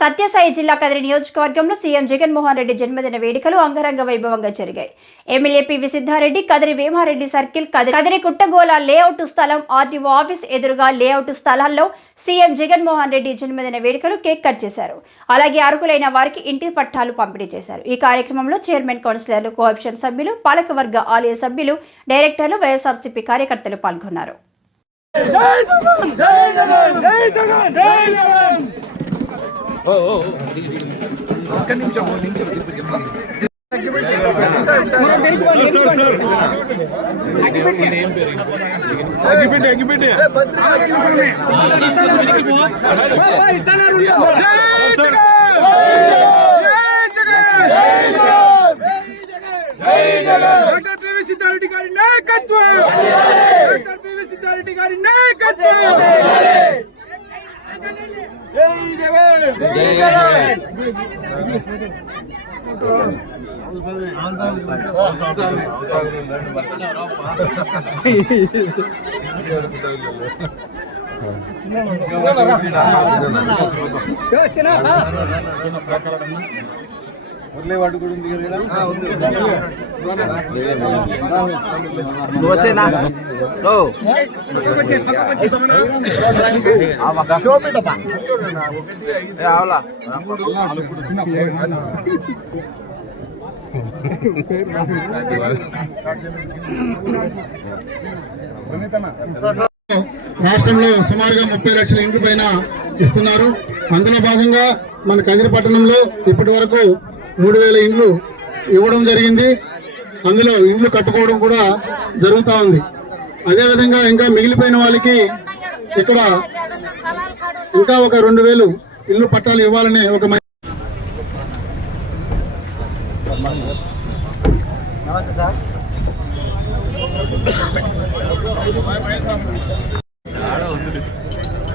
సత్యసాయి జిల్లా కదిరి నియోజకవర్గంలో సీఎం జగన్మోహన్ రెడ్డి జన్మదిన వేడుకలు అంగరంగ వైభవంగా జరిగాయి. MLA PV Siddhareddy Kadiri Vemareddy circle Kadiri Kadiri కుట్టగోల layout స్థలం ఆర్టీఓ ఆఫీస్ ఎదురుగా లేఅవుట్ స్థలాల్లో సీఎం జగన్మోహన్ రెడ్డి జన్మదిన వేడుకలు కేక్ కట్ చేశారు. అలాగే అర్హులైన వారికి ఇంటి పట్టాలు పంపిణీ చేశారు. ఈ కార్యక్రమంలో చైర్మన్ కౌన్సిలర్లు కోఆప్షన్ సభ్యులు పాలకవర్గ ఆలయ సభ్యులు డైరెక్టర్లు వైఎస్ఆర్సీపీ కార్యకర్తలు పాల్గొన్నారు. జై జగన్! జై జగన్! జై జగన్! జై జగన్! ఒక్క నిమిషం నిమిషం డాక్టర్ పివి సిద్ధారెడ్డి గారి నాయకత్వం డాక్టర్ పివి సిద్ధారెడ్డి గారి నాయకత్వం சின்ன కూడా ఉంది కదా వచ్చేనా అవలా రాష్ట్రంలో సుమారుగా ముప్పై లక్షల ఇండ్ల పైన ఇస్తున్నారు. అందులో భాగంగా మన కదిరి పట్టణంలో ఇప్పటి వరకు మూడు వేల ఇండ్లు ఇవ్వడం జరిగింది. అందులో ఇండ్లు కట్టుకోవడం కూడా జరుగుతూ ఉంది. అదేవిధంగా ఇంకా మిగిలిపోయిన వాళ్ళకి ఇక్కడ ఇంకా ఒక రెండు వేలు ఇల్లు పట్టాలు ఇవ్వాలనే ఒక మ-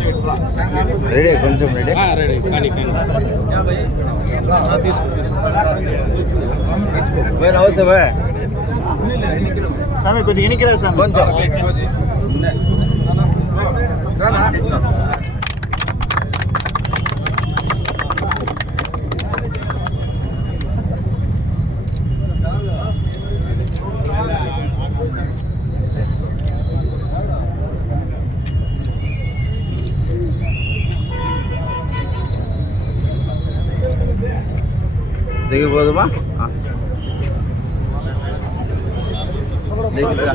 చేశాను వచ్చేసాడు వస్తానప్పా రెడీ కొంచెం రెడీ పోయిన అవసరమే స్వామి కొద్దిగా ఎన్నికరా స్వామి కొంచెం దిగిపోదుమా దిగిరా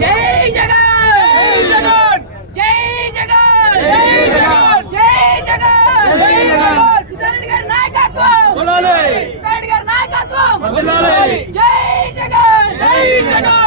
జై జగన్ జై జగన్ జై జగన్ జై జగన్ జై జగన్ సిద్ధారెడ్డి గారి నాయకత్వం సిద్ధారెడ్డి గారి నాయకత్వం జై జగన్ జై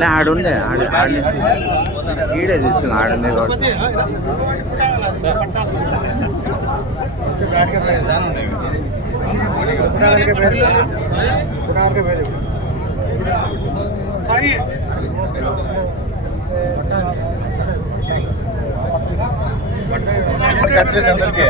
లే ఆడుండే ఆడ ఆడ నుంచి ఈడే తీసుకుని ఆడుండే కాబట్టి. కట్ చేసి అందరికీ.